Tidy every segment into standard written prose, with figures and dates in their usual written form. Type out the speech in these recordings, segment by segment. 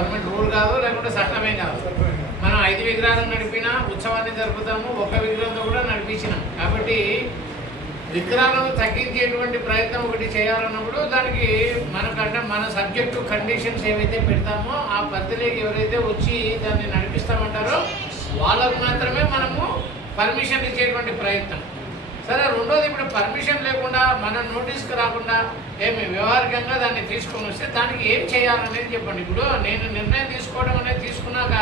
Government rule కాదు, లేకుంటే చట్టమే కాదు. మనం 5 విగ్రహాలను నడిపినా ఉత్సవాన్ని జరుపుతాము, ఒక విగ్రహంతో కూడా నడిపించినాం. కాబట్టి విగ్రహాలను తగ్గించేటువంటి ప్రయత్నం ఒకటి చేయాలన్నప్పుడు దానికి మనకంటే మన సబ్జెక్టు కండిషన్స్ ఏవైతే పెడతామో ఆ పరిధిలోకి ఎవరైతే వచ్చి దాన్ని నడిపిస్తామంటారో వాళ్ళకు మాత్రమే మనము పర్మిషన్ ఇచ్చేటువంటి ప్రయత్నం. సరే, రెండోది, ఇప్పుడు పర్మిషన్ లేకుండా మన నోటీస్కి రాకుండా ఏమి వ్యవహారికంగా దాన్ని తీసుకొని వస్తే దానికి ఏం చేయాలనేది చెప్పండి. ఇప్పుడు నేను నిర్ణయం తీసుకోవడం అనేది తీసుకున్నాక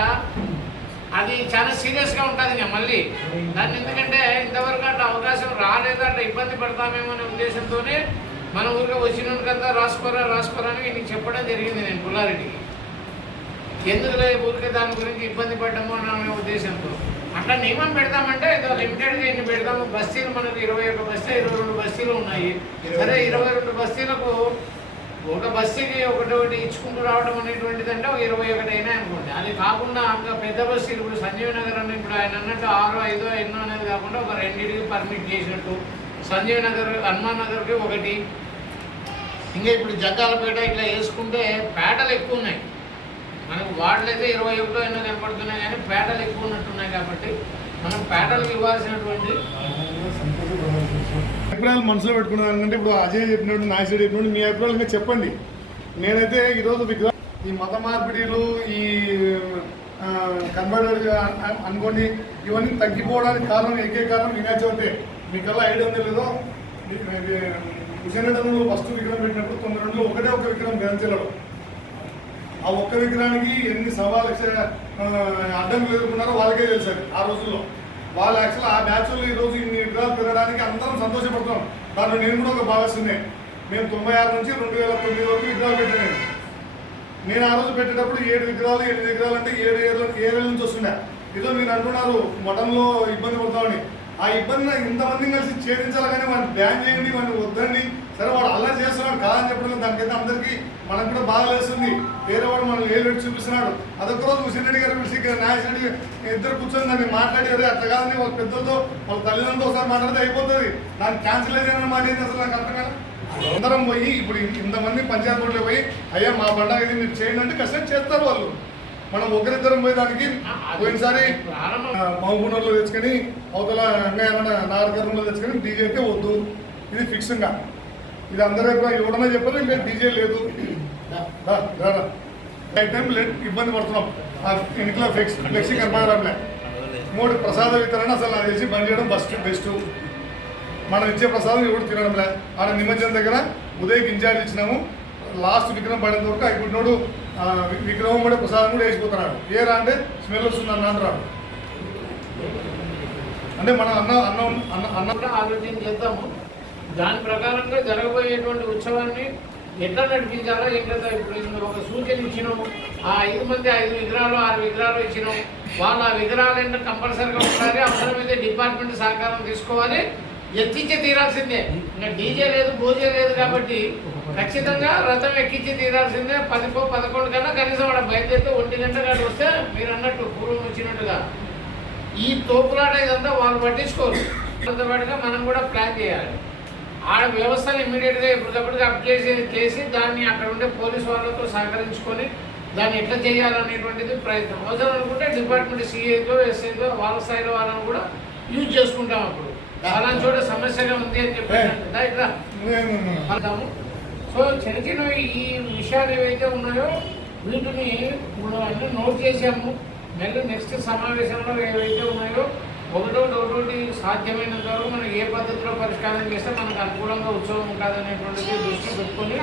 అది చాలా సీరియస్గా ఉంటుంది. ఇంకా మళ్ళీ దాన్ని ఎందుకంటే ఇంతవరకు అట్లా అవకాశం రాలేదు, అట్లా ఇబ్బంది పడతామేమో అనే ఉద్దేశంతోనే మన ఊరిలో వచ్చినందుకంతా రాసుకోరా అని నీకు చెప్పడం జరిగింది నేను పుల్లారెడ్డికి. ఎందుకులే ఊరికే దాని గురించి ఇబ్బంది పడ్డాము అనే ఉద్దేశంతో అట్లా నియమం పెడతామంటే ఏదో లిమిటెడ్గా ఎన్ని పెడతాము. బస్తీలు మనకు 21 బస్తీ 22 బస్తీలు ఉన్నాయి. సరే, 22 బస్తీలకు ఒక బస్తీకి ఒకటి ఇచ్చుకుంటూ రావడం అనేటువంటిది అంటే 21 అయినా అనుకోండి. అది కాకుండా ఇంకా పెద్ద బస్తీలు ఇప్పుడు సంజీవ్ నగర్ అని ఇప్పుడు ఆయన అన్నట్టు 6, 5, 8 అనేది కాకుండా ఒక 2కి పర్మిట్ చేసినట్టు, సంజీవ్ నగర్, హనుమాన్ నగర్కి ఒకటి, ఇంకా ఇప్పుడు జగ్గాలపేట ఇట్లా వేసుకుంటే పేటలు ఎక్కువ ఉన్నాయి. మనకు వార్డులైతే 21 ఎన్నో కనపడుతున్నాయి, కానీ పేటలు ఎక్కువ ఉన్నట్టున్నాయి. కాబట్టి మనం పేటలకు ఇవ్వాల్సినటువంటి అభిప్రాయాలు మనసులో పెట్టుకున్నానంటే ఇప్పుడు అజయ్ చెప్పినట్టు, నాగేశ్వర చెప్పినట్టు మీ అభిప్రాయాలు ఇంకా చెప్పండి. నేనైతే ఈరోజు ఈ మత మార్పిడిలు, ఈ కన్వర్టర్ అనుకోండి, ఇవన్నీ తగ్గిపోవడానికి కారణం ఏకే కారణం వినాయక చవితి. మీకల్లా ఐడియా ఉంది లేదో, విజయనగరంలో ఫస్ట్ విగ్రహం పెట్టినప్పుడు 92లో ఒకటే ఒక విగ్రహం గ్రహించలేడు. ఆ ఒక్క విగ్రహానికి ఎన్ని సవాలు అడ్డంకులు ఎదుర్కొన్నారో వాళ్ళకే తెలుసు. ఆ రోజుల్లో వాళ్ళు యాక్చువల్ ఆ బ్యాచ్లో ఈరోజు ఇన్ని విగ్రహాలు పెరగడానికి అందరం సంతోషపడతాం. దాంట్లో నేను కూడా ఒక భాగస్తున్నే. మేము 96 నుంచి 2009 వరకు విగ్రహాలు పెట్టాను. నేను ఆ రోజు పెట్టేటప్పుడు 7 విగ్రహాలు 8 విగ్రహాలు అంటే 7 ఏళ్ళ నుంచి వస్తున్నాయి. ఏదో మీరు అంటున్నారు మఠంలో ఇబ్బంది పడతామని. ఆ ఇబ్బందిని ఇంతమందిని కలిసి ఛేదించాలి, కానీ వాడిని బ్యాన్ చేయండి, వాడిని వద్దండి. సరే, వాడు అల్లరి చేస్తున్నాడు కాదని చెప్పడం దానికైతే అందరికీ మనకు కూడా బాగా లేస్తుంది. వేరే వాడు మనం ఏళ్ళు పెట్టి చూపిస్తున్నాడు. అదొక రోజు హుసేన్ రెడ్డి గారు పిలిచి నాగేశ్వర రెడ్డి ఇద్దరు కూర్చొని దాన్ని మాట్లాడి, అదే అట్లా కాదని వాళ్ళ పెద్దలతో వాళ్ళ తల్లిదండ్రులతో ఒకసారి మాట్లాడితే అయిపోతుంది. దాన్ని క్యాన్సిల్ అయ్యానని మాట ఏంటి అసలు నాకు అర్థం కాదు. అందరం పోయి ఇప్పుడు ఇంతమంది పంచాయతీ బోర్డులో పోయి అయ్యా మా పండగ ఇది మీరు చేయండి అంటే కష్టం చేస్తారు వాళ్ళు. మనం ఒకరిద్దరం పోయి దానికి పోయినసారి మహబూబ్నగర్లో తెచ్చుకొని అవతల నాగరికర్ణంలో తెచ్చుకొని డీజే అయితే వద్దు, ఇది ఫిక్స్గా. ఇది అందరూ ఎవడన్నా చెప్పారు, ఇంకా డీజే లేదు టైం లేట్ ఇబ్బంది పడుతున్నాం. ఇంట్లో ఫ్లెక్సీ కనపడడంలే. 3 ప్రసాద వితరణ అసలు నాకు తెలిసి బంద్ చేయడం బెస్ట్. మనం ఇచ్చే ప్రసాదం ఎవరు తినడంలే. ఆడ నిమజ్జనం దగ్గర ఉదయకి ఇన్ఛార్జ్ ఇచ్చినాము. లాస్ట్ విగ్రహం పడేంత వరకు అయిపోయినోడు విగ్రహం కూడా ప్రసాదం కూడా వేసిపోతున్నాడు. ఏరా అంటే స్మెల్ వస్తుంది అన్నాడు రాడు. అంటే మనం అన్నం ఆలోచన చేద్దాము. దాని ప్రకారంగా జరగబోయేటువంటి ఉత్సవాన్ని ఎట్లా నడిపించాలో ఏం కదా. ఇప్పుడు ఒక సూచన ఇచ్చినాము. ఆ 5 మంది 5 విగ్రహాలు 6 విగ్రహాలు ఇచ్చినాం. వాళ్ళు ఆ విగ్రహాలు ఏంటో కంపల్సరీగా ఉండాలి. అవసరమైతే డిపార్ట్మెంట్ సహకారం తీసుకోవాలి, ఎక్కించి తీరాల్సిందే. ఇంకా డీజే లేదు, బోజే లేదు కాబట్టి ఖచ్చితంగా రథం ఎక్కించి తీరాల్సిందే. 10-11 కన్నా కనీసం వాడు బయలుదేరితే 1 గంట కాదు వస్తే మీరు అన్నట్టు పూర్వం వచ్చినట్టుగా ఈ తోపులాట ఇదంతా వాళ్ళు పట్టించుకోరు. పాటుగా మనం కూడా ప్లాన్ చేయాలి. ఆ వ్యవస్థను ఇమ్మీడియట్గా ఎప్పటికప్పటికి అప్డేట్ చేసి దాన్ని అక్కడ ఉండే పోలీసు వాళ్ళతో సహకరించుకొని దాన్ని ఎట్లా చేయాలనేటువంటిది ప్రయత్నం. అవసరం అనుకుంటే డిపార్ట్మెంట్ సిఐతో ఎస్ఐతో వాళ్ళ స్థాయిలో వాళ్ళని కూడా యూజ్ చేసుకుంటాం. అప్పుడు అలాంటి చోట సమస్యగా ఉంది అని చెప్పి ఇట్లా వెళ్తాము. సో చిన్న ఈ విషయాలు ఏవైతే ఉన్నాయో వీటిని ఇప్పుడు అన్నీ నోట్ చేసాము. మళ్ళీ నెక్స్ట్ సమావేశంలో ఏవైతే ఉన్నాయో ఒకటోటి సాధ్యమైనంత వరకు మనం ఏ పద్ధతిలో పరిష్కారం చేస్తే మనకు అనుకూలంగా ఉత్సవం ఉంటుందనేటువంటిది దృష్టి పెట్టుకొని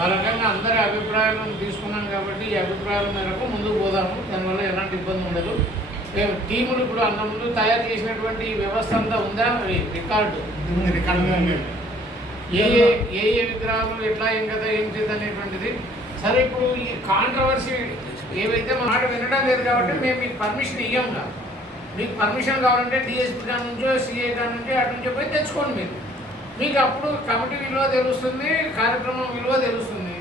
ఆ రకంగా అందరి అభిప్రాయాలను తీసుకున్నాం. కాబట్టి ఈ అభిప్రాయాల మేరకు ముందుకు పోదాము. దానివల్ల ఎలాంటి ఇబ్బంది ఉండదు. టీములు ఇప్పుడు ముందు తయారు చేసినటువంటి వ్యవస్థ అంతా ఉందా, రికార్డు ఏ విగ్రహాలు ఎట్లా ఏం కదా ఏంటి అనేటువంటిది. సరే, ఇప్పుడు ఈ కాంట్రవర్సీ ఏవైతే మాట వినడం లేదు కాబట్టి మేము మీకు పర్మిషన్ ఇవ్వంగా. మీకు పర్మిషన్ కావాలంటే డిఎస్పీ గారి నుంచో సిఐ గారి నుంచో అటు నుంచో పోయి తెచ్చుకోండి. మీకు అప్పుడు కమిటీ విలువ తెలుస్తుంది, కార్యక్రమం విలువ తెలుస్తుంది.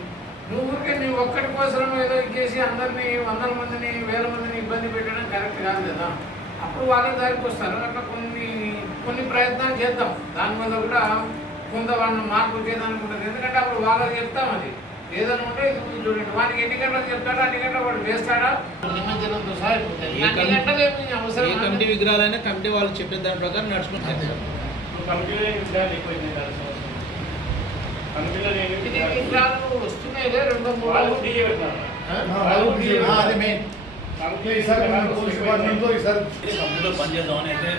నువ్వు ఒక్కడి కోసం ఏదో ఇచ్చేసి అందరినీ 100 మందిని 1000 మందిని ఇబ్బంది పెట్టడం కరెక్ట్ కాదు కదా. అప్పుడు వాళ్ళ దారికి వస్తారు. అట్లా కొన్ని ప్రయత్నాలు చేద్దాం. దానివల్ల కూడా కొంత వాళ్ళని మార్పు చేయడానికి ఉంటుంది. ఎందుకంటే అప్పుడు వాళ్ళకి చెప్తాం అది ఏదైనా ఉంటే ఇది చూడండి, వానికి ఎన్ని గంటలకు చెప్తాడో అన్ని గంటలు వాడు వేస్తాడా నిమజ్జనంతో సహా అయిపోతుంది. అన్ని గంటలు ఏమి అవసరం ఏ కమిటీ విగ్రహాలైనా కమిటీ వాళ్ళు చెప్పిన దాని ప్రకారం నడుచుకుంటారు. ఇది విగ్రహాలు వస్తున్నాయి 2-3 అది మెయిన్. ఈసారి పోలీస్ డిపార్ట్మెంట్తో ఈసారి కంప్యూటర్ బంద్ చేద్దామని అయితే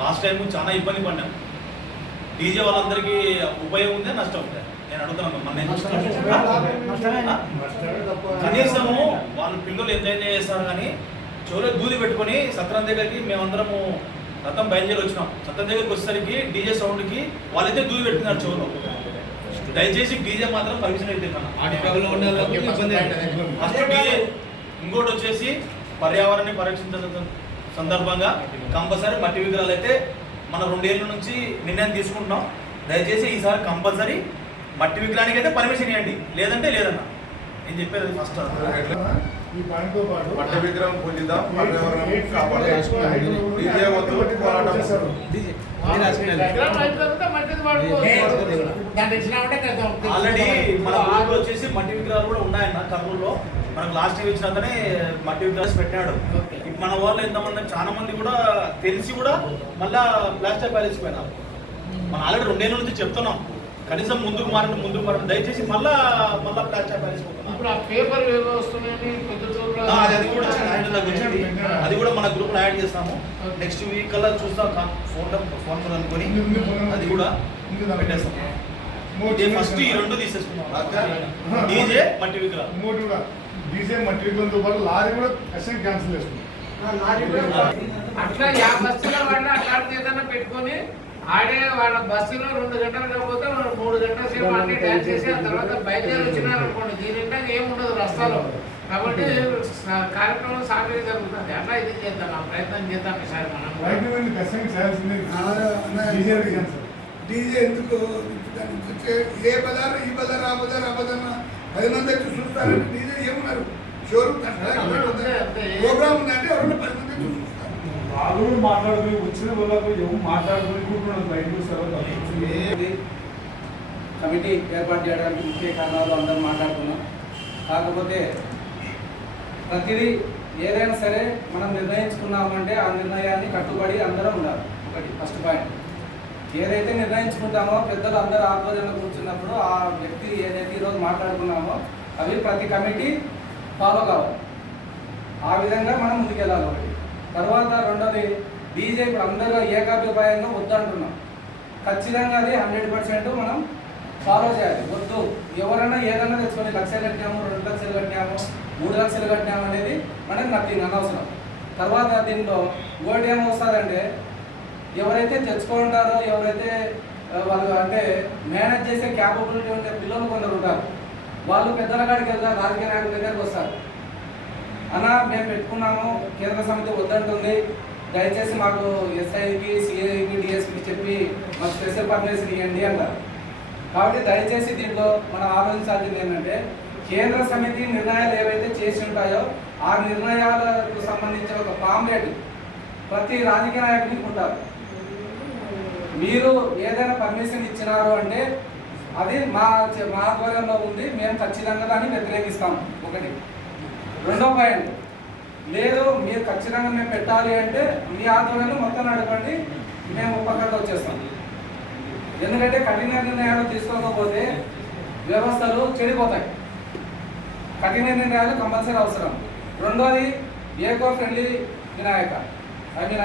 లాస్ట్ టైం చాలా ఇబ్బంది పడ్డాం. డీజే వాళ్ళందరికీ ఉపయోగం ఉందా నష్టం ఉందా నేను అడుగుతున్నాను. కనీసము వాళ్ళు పిల్లలు ఎంజాయ్ చేస్తారు కానీ చెవులో దూది పెట్టుకొని సత్రం దగ్గరికి మేమందరము రథం బయలుదేరి వచ్చినాం. సత్రం దగ్గరికి వచ్చేసరికి డీజే సౌండ్కి వాళ్ళైతే దూది పెట్టుకున్నారు చెవులో. దయచేసి డీజే మాత్రం పర్మిషన్ అయితే ఆడిపగలో ఉండే వాళ్ళకి ఇబ్బంది అవుతుంది. First DJ. ఇంకోటి వచ్చేసి పర్యావరణాన్ని పరిరక్షించిన సందర్భంగా కంపల్సరీ మట్టి విగ్రహాలు అయితే మన 2 ఏళ్ళ నుంచి నిర్ణయం తీసుకుంటున్నాం. దయచేసి ఈసారి కంపల్సరీ మట్టి విగ్రహానికి అయితే పర్మిషన్ ఇవ్వండి, లేదంటే లేదన్నా. నేను చెప్పేది అది ఫస్ట్. ఈ పాయింట్తో పాటు మట్టి విగ్రహం పూజిద్దాం, పర్యావరణం కాపాడాలి. డీజే వద్దు, పోరాటం. విగ్రహం అయిన తర్వాత మట్టిది వాడుకోవచ్చు. దాన్ని ఇచ్చినామంటే కదా. ఆల్రెడీ మన ఊళ్ళో వచ్చేసి మట్టి విగ్రహాలు కూడా ఉన్నాయన్న కర్నూలులో. మనకు లాస్ట్ టైం ఇచ్చినంతనే మట్టి విగ్రహాలు పెట్టాడు. ఇప్పుడు మన వాళ్ళు ఎంతమంది చాలా మంది కూడా తెలిసి కూడా మళ్ళా ప్లాస్టర్ పారేసిపోయినారు. మనం ఆల్రెడీ 2 ఏళ్ళ నుంచి చెప్తున్నాం కనీసం ముందుకు మారండి దయచేసి మళ్ళా ప్లాస్టర్ పారేసిపోతున్నాం. ఇప్పుడు ఆ పేపర్ ఏవో వస్తున్నాయని పొద్దుటూరులో అది కూడా వచ్చింది. అది కూడా మన గ్రూప్ లో యాడ్ చేస్తాము. నెక్స్ట్ వీక్ కల్లా చూస్తాం. ఫోన్ అనుకొని అది కూడా పెట్టేస్తాం. ఫస్ట్ ఈ 2 తీసేసుకున్నాం, డీజే మట్టి విగ్రహం. ఇంకోటి కూడా డీజే మట్టి విగ్రహంతో పాటు లారీ కూడా ఖచ్చితంగా క్యాన్సిల్ చేసుకున్నాం. అట్లా బస్సులో వాళ్ళు అట్లాంటి ఏదైనా పెట్టుకొని ఆడే వాళ్ళ బస్సులో 2 గంటలు కాకపోతే 3 గంటల సేపు అన్ని డ్యాన్స్ చేసి ఆ తర్వాత బయలుదేరి వచ్చినారు అనుకోండి, దీని ఏముండదు రస్తాలో. కాబట్టి కార్యక్రమం సాగరీ జరుగుతుంది. అట్లా ఇది చేద్దాం, ఆ ప్రయత్నం చేద్దాం ఈసారి మనం. బయట వెళ్ళి ఖచ్చితంగా చేయాల్సిందే డీజే క్యాన్సిల్. డీజే ఎందుకు ఏ బజార్ ఈ బజార్ ఆ బజార్ 10 మంది వచ్చి చూస్తారంటే డీజే ఏమున్నారు షోరూమ్ ప్రోగ్రామ్ ఉందంటే ఎవరన్నా 10 మంది వచ్చి చూస్తారు. వాళ్ళు మాట్లాడుకుని వచ్చిన వాళ్ళకు ఎవరు మాట్లాడుకుని కూర్చున్నారు బయటకు వస్తారు. కమిటీ ఏర్పాటు చేయడానికి ముఖ్య కారణాలు అందరూ మాట్లాడుకున్నాం. కాకపోతే ప్రతిదీ ఏదైనా సరే మనం నిర్ణయించుకున్నామంటే ఆ నిర్ణయాన్ని కట్టుబడి అందరం ఉండాలి. ఒకటి ఫస్ట్ పాయింట్. ఏదైతే నిర్ణయించుకుంటామో పెద్దలు అందరూ ఆధ్వర్యంలో కూర్చున్నప్పుడు ఆ వ్యక్తి ఏదైతే ఈరోజు మాట్లాడుకున్నామో అవి ప్రతి కమిటీ ఫాలో కావాలి. ఆ విధంగా మనం ముందుకెళ్ళాలి. ఒకటి. తర్వాత రెండోది డీజే ఇప్పుడు అందరూ ఏకాభిప్రాయంగా వద్దంటున్నాం. ఖచ్చితంగా అది 100% మనం ఫాలో చేయాలి. వద్దు ఎవరైనా ఏదైనా తెచ్చుకొని 1 లక్షలు కట్టాము, 2 లక్షలు కట్టాము, 3 లక్షలు కట్టాము అనేది మనకి నథింగ్, అనవసరం. తర్వాత దీంట్లో ఇంకోటి ఏమొస్తుందంటే ఎవరైతే తెచ్చుకుంటారో ఎవరైతే వాళ్ళు అంటే మేనేజ్ చేసే క్యాపబిలిటీ ఉండే పిల్లలు కొందరు ఉంటారు. వాళ్ళు పెద్దల కాడికి వెళ్తారు, రాజకీయ నాయకుల దగ్గరికి వస్తారు. అన్న మేము పెట్టుకున్నాము, కేంద్ర సమితి వద్దంటుంది, దయచేసి మాకు ఎస్ఐకి సిఐకి డిఎస్పీకి చెప్పి మాకు స్పెషల్ పర్మిషన్ ఇవ్వండి అంటారు. కాబట్టి దయచేసి దీంట్లో మనం ఆలోచించాల్సింది ఏంటంటే కేంద్ర సమితి నిర్ణయాలు ఏవైతే చేసి ఉంటాయో ఆ నిర్ణయాలకు సంబంధించిన ఒక పాంప్లెట్ ప్రతి రాజకీయ నాయకుడికి ఉంటారు. మీరు ఏదైనా పర్మిషన్ ఇచ్చినారు అంటే అది మా ఆధ్వర్యంలో ఉంది, మేము ఖచ్చితంగా దాన్ని వ్యతిరేకిస్తాము. ఒకటి. రెండో పాయింట్, లేదు మీరు ఖచ్చితంగా మేము పెట్టాలి అంటే మీ ఆధ్వర్యంలో మొత్తం నడపండి, మేము ఉపకరణ వచ్చేస్తాం. ఎందుకంటే కఠిన నిర్ణయాలు తీసుకోకపోతే వ్యవస్థలు చెడిపోతాయి. కఠిన నిర్ణయాలు కంపల్సరీ అవసరం. రెండోది ఏకో ఫ్రెండ్లీ వినాయక,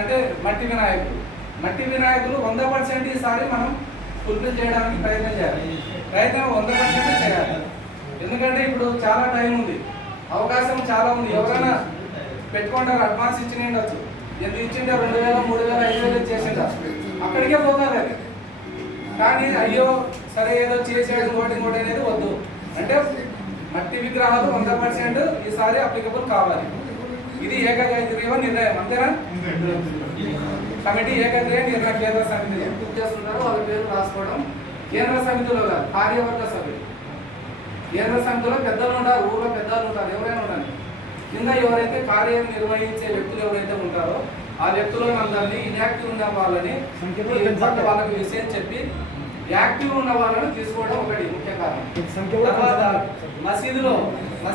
అంటే మట్టి వినాయకులు. మట్టి వినాయకులు 100% ఈసారి మనం ఫుల్ఫిల్ చేయడానికి ప్రయత్నం చేయాలి. ప్రయత్నం 100% చేయాలి. ఎందుకంటే ఇప్పుడు చాలా టైం ఉంది, అవకాశం చాలా ఉంది. ఎవరైనా పెట్టుకుంటారు, అడ్వాన్స్ ఇచ్చి ఉండొచ్చు, ఎంత ఇచ్చింటే 2000, 3000, 5000 చేసింటారు, అక్కడికే పోతారు. అది కానీ అయ్యో సరే ఏదో చేసేది ఇంకోటి అనేది వద్దు. అంటే మట్టి విగ్రహాలు 100% ఈసారి అప్లికబుల్ కావాలి. ఇది ఏకగ్రీవ నిర్ణయం, అంతేనా? కమిటీ ఏకగ్రీవ నిర్ణయం కేంద్ర సమితి చేస్తున్నారు, వాళ్ళ పేరు రాసుకోవడం. కేంద్ర సమితిలో కాదు, కార్యవర్గ సభ్యులు. కేంద్ర సమితిలో పెద్దలు ఉంటారు, ఊళ్ళో పెద్దలు ఉంటారు, ఎవరైనా ఉండండి. కింద ఎవరైతే కార్యం నిర్వహించే వ్యక్తులు ఎవరైతే ఉంటారో ఆ వ్యక్తులను అందరినీ ఇన్యాక్టివ్ ఉన్న వాళ్ళని వాళ్ళకి విషయం చెప్పి యాక్టివ్ ఉన్న వాళ్ళని తీసుకోవడం ఒకటి ముఖ్య కారణం. తర్వాత మసీదులో